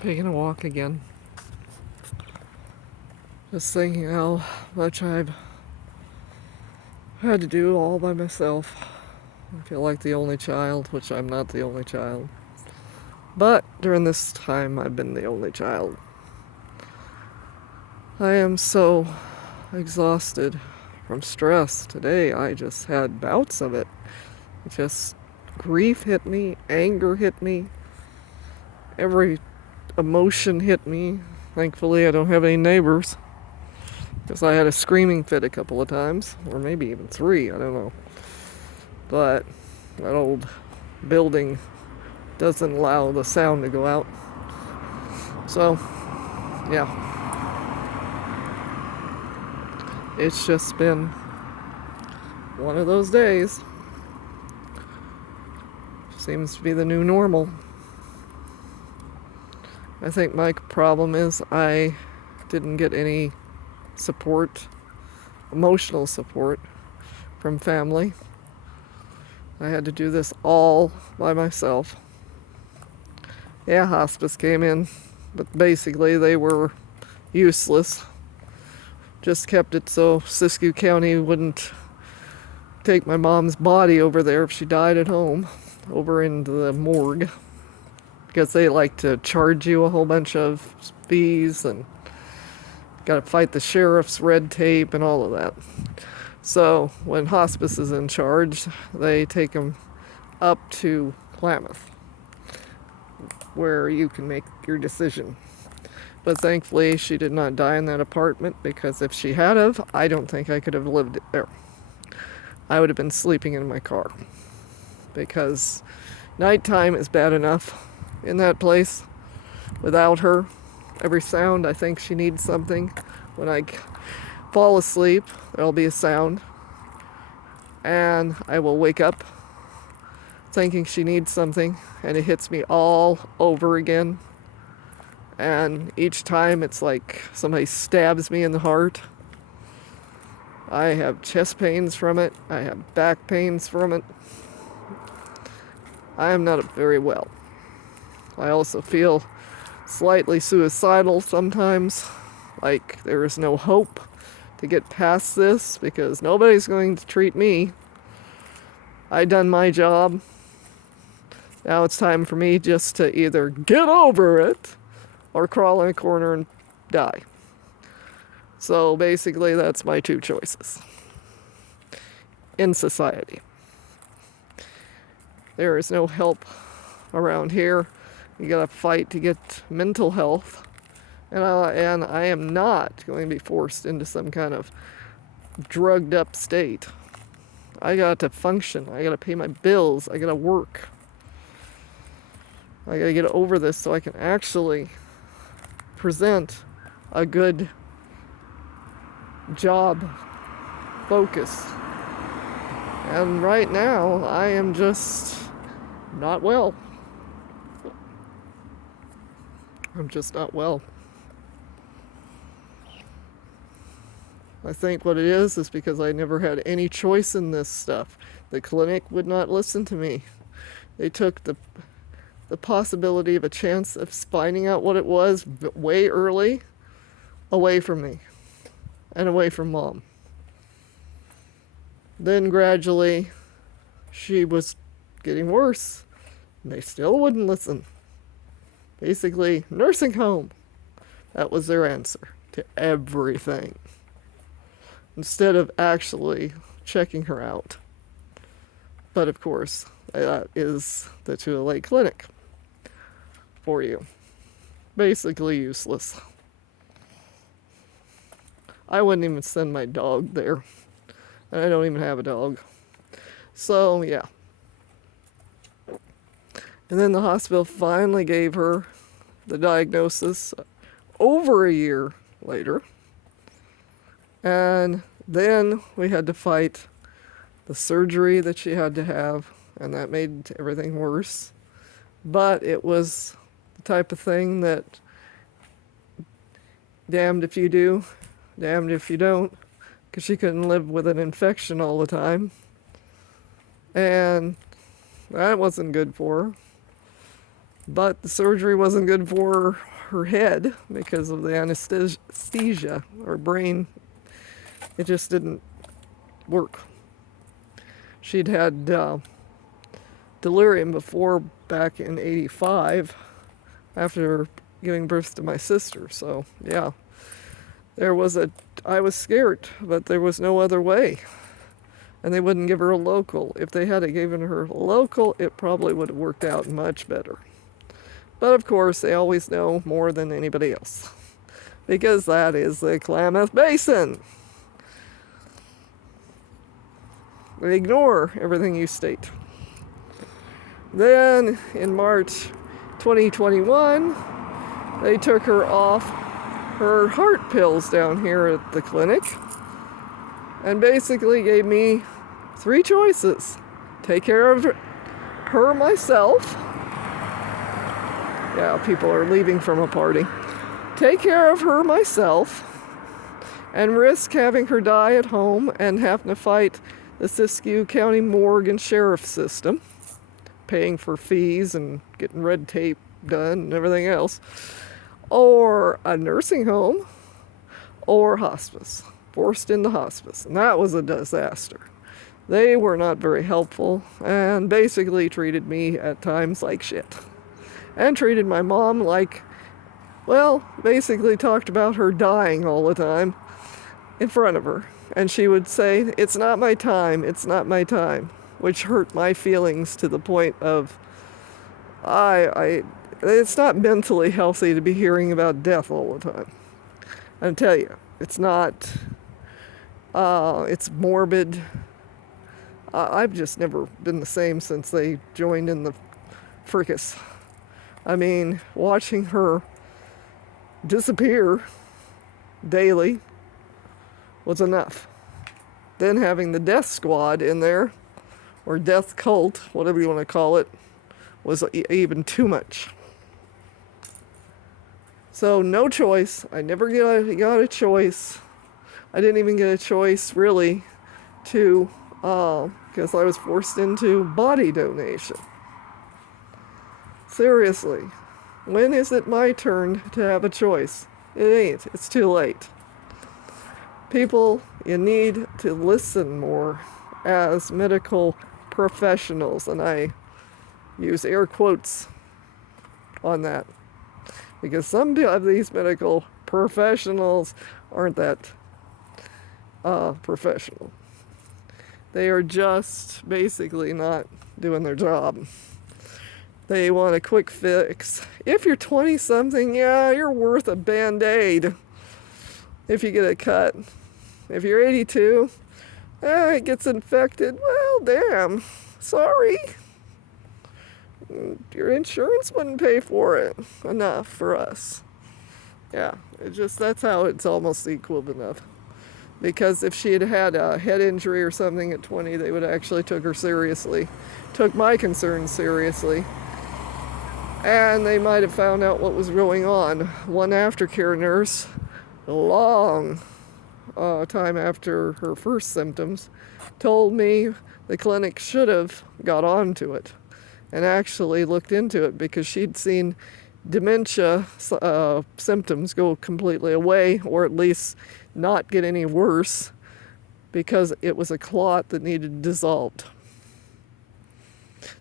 taking a walk again. Just thinking how much I've had to do all by myself. I feel like the only child, which I'm not the only child. But during this time, I've been the only child. I am so exhausted from stress. Today, I just had bouts of it. Just grief hit me, anger hit me, every emotion hit me. Thankfully, I don't have any neighbors because I had a screaming fit a couple of times, or maybe even three, I don't know. But that old building doesn't allow the sound to go out. So, yeah. It's just been one of those days. Seems to be the new normal. I think my problem is I didn't get any support, emotional support from family. I had to do this all by myself. Yeah, hospice came in, but basically they were useless. Just kept it so Siskiyou County wouldn't take my mom's body over there if she died at home, over into the morgue, because they like to charge you a whole bunch of fees and got to fight the sheriff's red tape and all of that. So when hospice is in charge, they take them up to Klamath, where you can make your decision. But thankfully, she did not die in that apartment, because if she had have, I don't think I could have lived there. I would have been sleeping in my car, because nighttime is bad enough in that place without her. Every sound, I think she needs something. When I fall asleep, there'll be a sound, and I will wake up thinking she needs something, and it hits me all over again. And each time it's like somebody stabs me in the heart. I have chest pains from it. I have back pains from it. I am not very well. I also feel slightly suicidal sometimes, like there is no hope to get past this because nobody's going to treat me. I done my job. Now it's time for me just to either get over it or crawl in a corner and die. So basically, that's my two choices in society. There is no help around here. You gotta fight to get mental health. And I am not going to be forced into some kind of drugged up state. I got to function. I gotta pay my bills. I gotta work. I gotta get over this so I can actually present a good job focus. And right now, I am just not well. I'm just not well. I think what it is because I never had any choice in this stuff. The clinic would not listen to me. They took the possibility of a chance of finding out what it was way early away from me and away from mom. Then gradually, she was getting worse, and they still wouldn't listen. Basically, nursing home. That was their answer to everything, instead of actually checking her out. But of course, that is the Tulalake Clinic for you. Basically useless. I wouldn't even send my dog there. And I don't even have a dog. So, yeah. And then the hospital finally gave her the diagnosis over a year later. And then we had to fight the surgery that she had to have, and that made everything worse. But it was the type of thing that damned if you do, damned if you don't, because she couldn't live with an infection all the time. And that wasn't good for her. But the surgery wasn't good for her head because of the anesthesia. Her brain, it just didn't work. She'd had delirium before, back in '85, after giving birth to my sister. So yeah, I was scared, but there was no other way. And they wouldn't give her a local. If they had given her a local, it probably would have worked out much better. But of course, they always know more than anybody else, because that is the Klamath Basin. They ignore everything you state. Then, in March 2021, they took her off her heart pills down here at the clinic and basically gave me 3 choices. Take care of her myself. Yeah, people are leaving from a party. Take care of her myself and risk having her die at home and having to fight the Siskiyou County morgue and sheriff system, paying for fees and getting red tape done and everything else, or a nursing home, or hospice, forced into hospice. And that was a disaster. They were not very helpful and basically treated me at times like shit. And treated my mom like, well, basically talked about her dying all the time in front of her. And she would say, "It's not my time, it's not my time," which hurt my feelings to the point of, it's not mentally healthy to be hearing about death all the time. I tell you, it's not, it's morbid. I've just never been the same since they joined in the fracas. I mean, watching her disappear daily was enough. Then having the death squad in there, or death cult, whatever you want to call it, was even too much. So no choice. I never got a choice. I didn't even get a choice really to, because I was forced into body donation. Seriously, when is it my turn to have a choice? It ain't. It's too late. People, you need to listen more as medical professionals, and I use air quotes on that, because some of these medical professionals aren't that professional. They are just basically not doing their job. They want a quick fix. If you're 20-something, yeah, you're worth a Band-Aid if you get a cut. If you're 82, it gets infected. Well, damn, sorry. Your insurance wouldn't pay for it enough for us. Yeah, that's how it's almost equivalent of. Because if she had had a head injury or something at 20, they would have actually took her seriously, took my concerns seriously. And they might have found out what was going on. One aftercare nurse, a long time after her first symptoms, told me the clinic should have got on to it and actually looked into it, because she'd seen dementia symptoms go completely away, or at least not get any worse, because it was a clot that needed dissolved.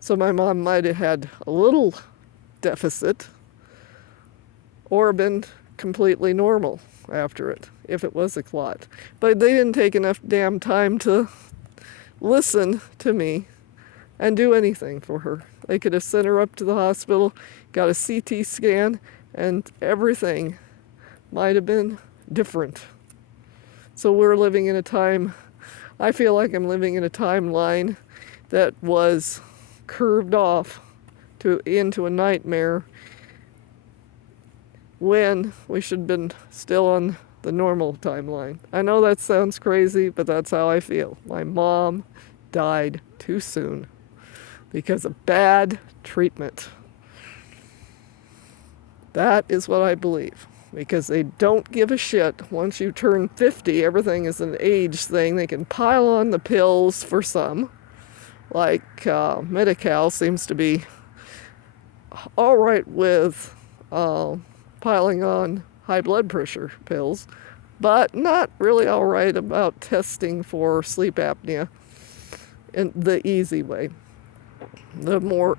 So my mom might have had a little deficit or been completely normal after it, if it was a clot. But they didn't take enough damn time to listen to me and do anything for her. They could have sent her up to the hospital, got a CT scan, and everything might have been different. So we're living in a time, I feel like I'm living in a timeline that was curved off into a nightmare, when we should have been still on the normal timeline. I know that sounds crazy, but that's how I feel. My mom died too soon because of bad treatment. That is what I believe, because they don't give a shit. Once you turn 50, everything is an age thing. They can pile on the pills for some, like Medi-Cal seems to be all right with piling on high blood pressure pills, but not really all right about testing for sleep apnea in the easy way. The more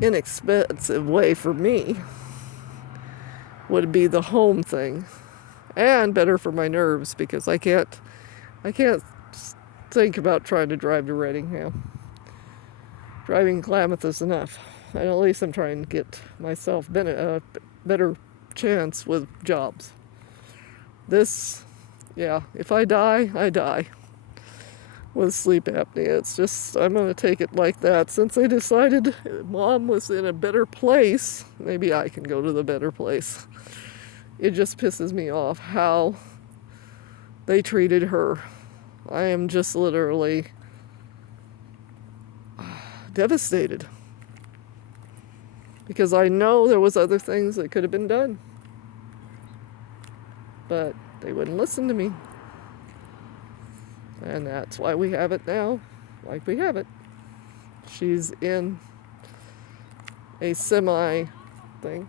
inexpensive way for me would be the home thing, and better for my nerves because I can't think about trying to drive to Reading now. Driving Klamath is enough. And at least I'm trying to get myself a better chance with jobs. This, yeah, if I die, I die with sleep apnea. It's just, I'm going to take it like that. Since I decided Mom was in a better place, maybe I can go to the better place. It just pisses me off how they treated her. I am just literally devastated because I know there was other things that could have been done, but they wouldn't listen to me, and that's why we have it now like we have it. She's in a semi thing.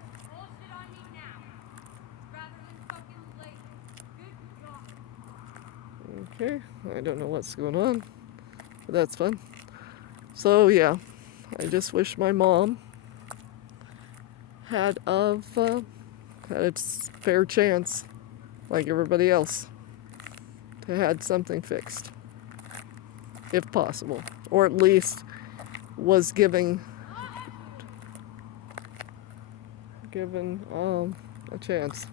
Okay, I don't know what's going on, but that's fun. So yeah, I just wish my mom had had its fair chance, like everybody else, to had something fixed, if possible, or at least was given a chance.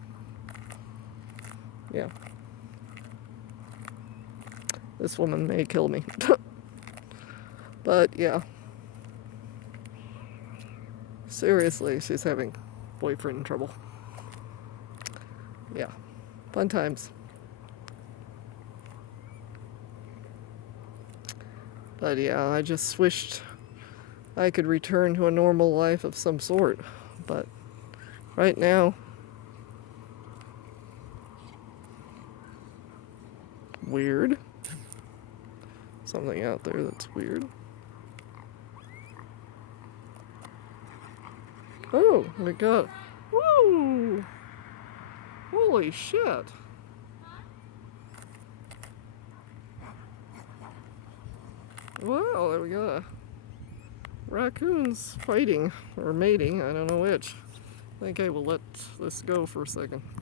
Yeah, this woman may kill me, but yeah. Seriously, she's having boyfriend trouble. Yeah, fun times. But yeah, I just wished I could return to a normal life of some sort. But right now, weird. Something out there that's weird. Oh, we got. Woo! Holy shit! Wow, there we go. Raccoons fighting or mating. I don't know which. I think I will let this go for a second.